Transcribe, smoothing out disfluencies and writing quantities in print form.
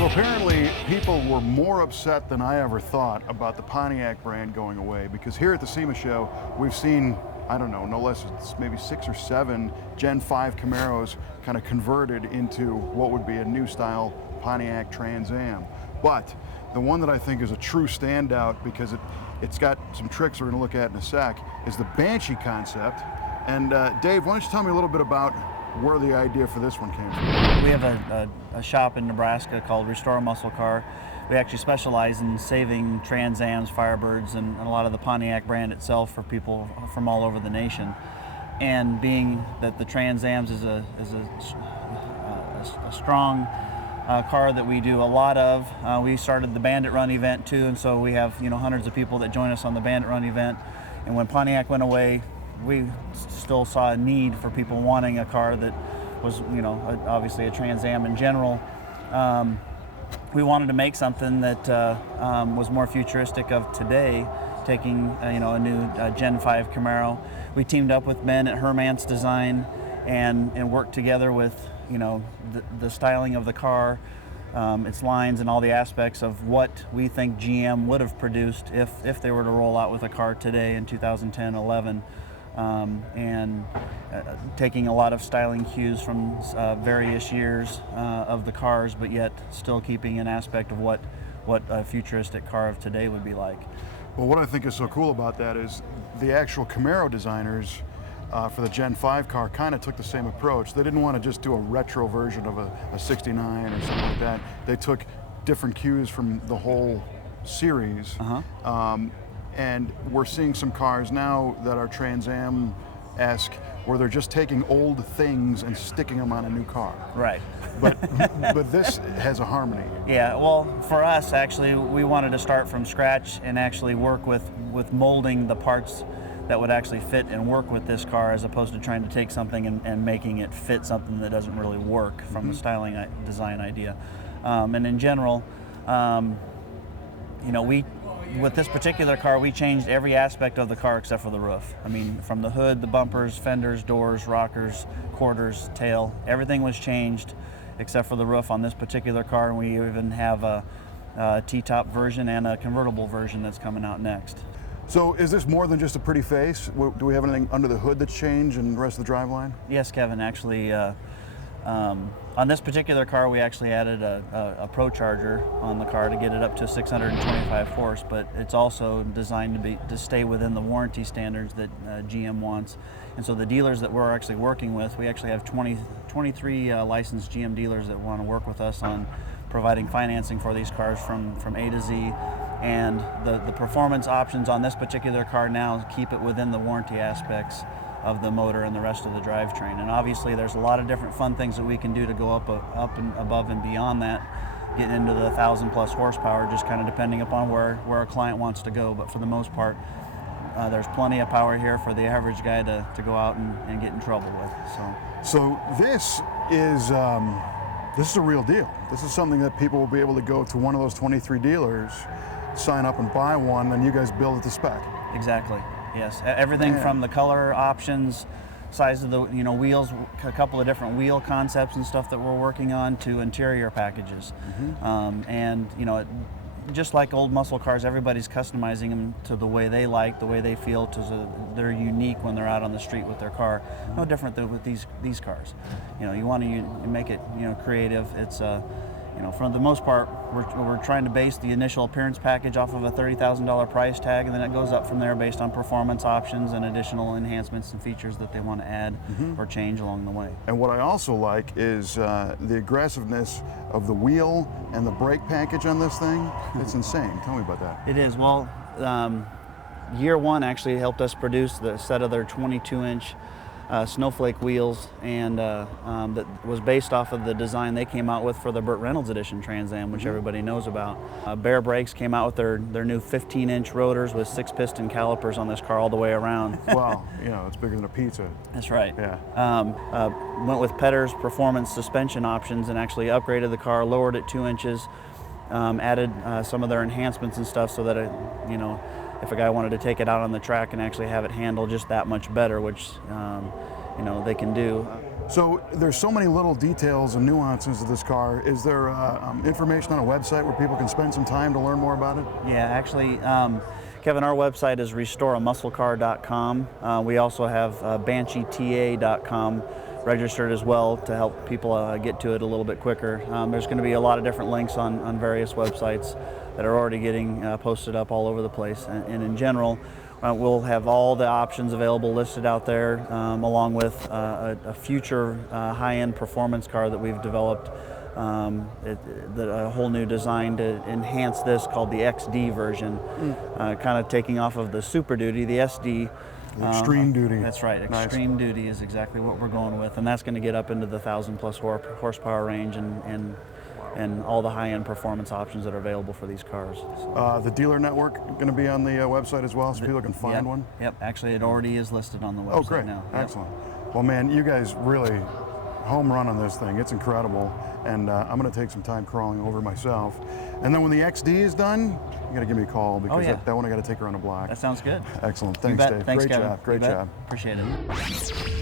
So apparently people were more upset than I ever thought about the Pontiac brand going away, because here at the SEMA show, we've seen, I don't know, no less than maybe 6 or 7 Gen 5 Camaros kind of converted into what would be a new style Pontiac Trans Am. But the one that I think is a true standout, because it's got some tricks we're going to look at in a sec, is the Banshee Concept. And Dave, why don't you tell me a little bit about where the idea for this one came from? We have a shop in Nebraska called Restore Muscle Car. We actually specialize in saving Trans Ams, Firebirds, and a lot of the Pontiac brand itself for people from all over the nation. And being that the Trans Ams is a strong car that we do a lot of, we started the Bandit Run event too, and so we have hundreds of people that join us on the Bandit Run event. And when Pontiac went away, we still saw a need for people wanting a car that was, obviously a Trans Am in general. We wanted to make something that was more futuristic of today, taking a new Gen 5 Camaro. We teamed up with Ben at Hermance Design and worked together with the styling of the car, its lines, and all the aspects of what we think GM would have produced if they were to roll out with a car today in 2010-11. And taking a lot of styling cues from various years of the cars, but yet still keeping an aspect of what a futuristic car of today would be like. Well, what I think is so cool about that is the actual Camaro designers for the Gen 5 car kind of took the same approach. They didn't want to just do a retro version of a 69 or something like that. They took different cues from the whole series. And we're seeing some cars now that are Trans Am-esque, where they're just taking old things and sticking them on a new car. Right. But this has a harmony. Yeah, well, for us, actually, we wanted to start from scratch and actually work with molding the parts that would actually fit and work with this car, as opposed to trying to take something and making it fit something that doesn't really work from a styling design idea. And in general, with this particular car, we changed every aspect of the car except for the roof. I mean, from the hood, the bumpers, fenders, doors, rockers, quarters, tail, everything was changed except for the roof on this particular car, and we even have a T-top version and a convertible version that's coming out next. So is this more than just a pretty face? Do we have anything under the hood that's changed and the rest of the driveline? Yes, Kevin, actually, on this particular car, we actually added a Procharger on the car to get it up to 625 horse, but it's also designed to stay within the warranty standards that GM wants. And so the dealers that we're actually working with, we actually have 23 licensed GM dealers that want to work with us on providing financing for these cars from A to Z. And the performance options on this particular car now keep it within the warranty aspects of the motor and the rest of the drivetrain. And obviously there's a lot of different fun things that we can do to go up and above and beyond that, getting into the 1,000+ horsepower, just kind of depending upon where a client wants to go. But for the most part, there's plenty of power here for the average guy to go out and get in trouble with. So this is a real deal. This is something that people will be able to go to one of those 23 dealers, sign up and buy one, and you guys build it to spec. Exactly. Yes, everything from the color options, size of the wheels, a couple of different wheel concepts and stuff that we're working on, to interior packages. And just like old muscle cars, everybody's customizing them to the way they like, the way they feel, they're unique when they're out on the street with their car. No different than with these cars. You want to make it creative. It's for the most part, we're trying to base the initial appearance package off of a $30,000 price tag, and then it goes up from there based on performance options and additional enhancements and features that they want to add or change along the way. And what I also like is the aggressiveness of the wheel and the brake package on this thing. It's insane. Tell me about that. It is. Well, Year One actually helped us produce the set of their 22-inch Snowflake Wheels, and that was based off of the design they came out with for the Burt Reynolds Edition Trans Am, which everybody knows about. Bear Brakes came out with their new 15-inch rotors with 6-piston calipers on this car all the way around. Wow, it's bigger than a pizza. That's right. Yeah. Went with Petter's performance suspension options and actually upgraded the car, lowered it 2 inches, added some of their enhancements and stuff so that it, if a guy wanted to take it out on the track and actually have it handle just that much better, which they can do. So there's so many little details and nuances of this car. Is there information on a website where people can spend some time to learn more about it? Yeah, actually, Kevin, our website is restoreamusclecar.com. We also have bansheeta.com registered as well to help people get to it a little bit quicker. There's going to be a lot of different links on various websites that are already getting posted up all over the place. And in general, we'll have all the options available listed out there, along with a future high-end performance car that we've developed, a whole new design to enhance this called the XD version, kind of taking off of the Super Duty, the SD. Extreme Duty. That's right, Nice. Extreme Duty is exactly what we're going with, and that's going to get up into the 1,000+ horsepower range and all the high-end performance options that are available for these cars. The dealer network going to be on the website as well, so people can find one? Yep, actually it already is listed on the website Oh, great. now. Yep. Excellent. Well, man, you guys really home run on this thing. It's incredible, and I'm going to take some time crawling over myself. And then when the XD is done, you got to give me a call, because that one I got to take around the block. That sounds good. Excellent. You Thanks, bet. Dave. Thanks, Great Kevin. job. Great You bet. job. Appreciate it.